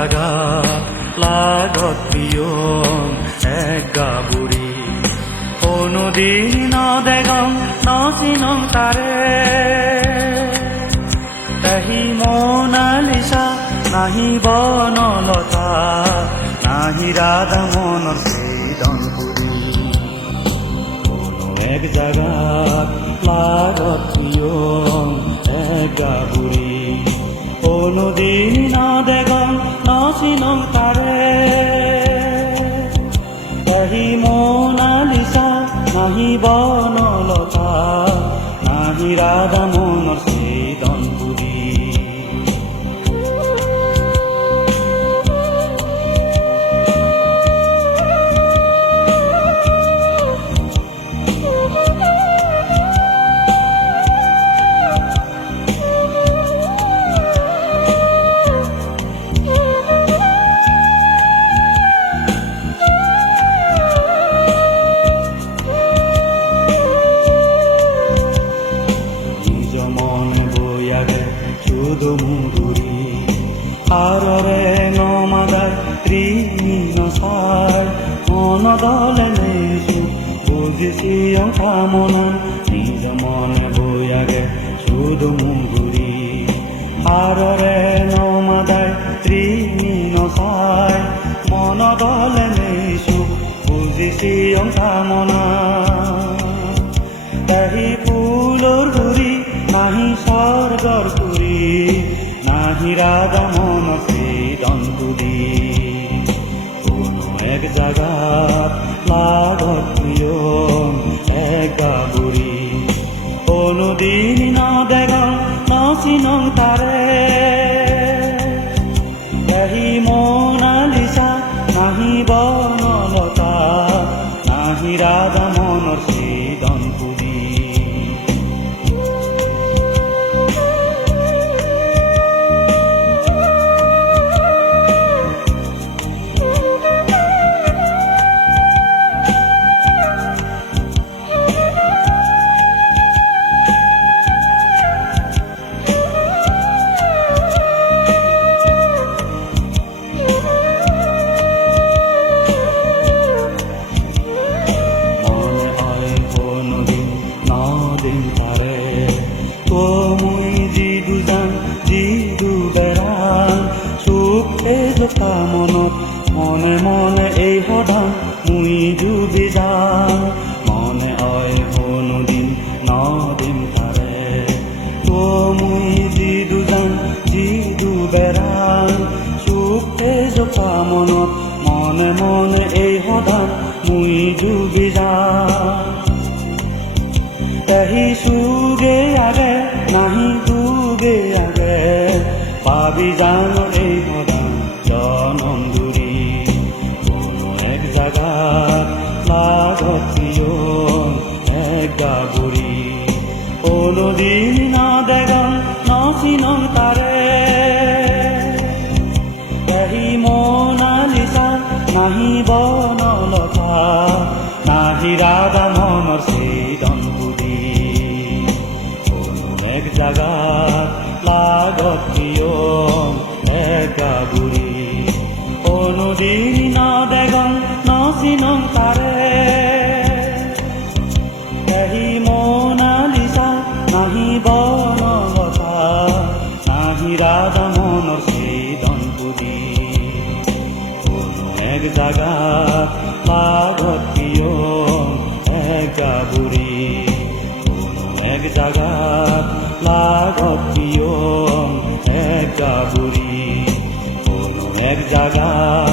জাগা লাগত পিয়ন এক গাবুৰি অনুদিন নদেগং নচিনং তাৰে। তাহি মনালিসা, নাহি বনলতা, নাহি রাধা মনৰ ছেদন পুৰি। কোনো এক জাগাত লাগত পিয়ন এক গাবুৰি। অনুদিন নদেগং নচিনং তাৰে তাহি মনালিসা নাহি বনলতা নাহি রাধা আররে নমাদায় ত্রিমিন সার মন দলে নেইছো বুঝিছি কামনা নিজ মনে বৈয়াগে শুধু মুদুরি আররে নমাদায় ত্রিমিন সার মন দলে নেইছো বুঝিছি কামনা তাহি ফুলৰ গুৰি নাহি স্বৰ্গৰ পুৰি নাহি ৰাধা মন ছেদন কোনো এক জাগাত লাগত প্ৰিয় এক গাবুৰি কোনোদিন নদেগ নচিনং তাৰে তাহি মনালিসা, নাহি বনলতা নাহি রাধা মনৰ সুখে মনত মনে মনে এই সদান মুই যুগি যান তাহি সুগে আগে, নাহি দুগে আগে, পাবি জান এই সদান জনম জুৰি কোনো এক জাগাত লাগত প্ৰিয় এক গাবুৰি কোনোদিন নাদেগন নচিনং নাহি রাধা মনৰ ছেদন পুৰি কোনো এক জাগাত লাগত প্ৰিয় এক গাবুৰি কোনোদিন এক জাগা পাবতীয় এক কোনো এক জাগা লাগত প্ৰিয় এক গাবুৰি এক জাগাত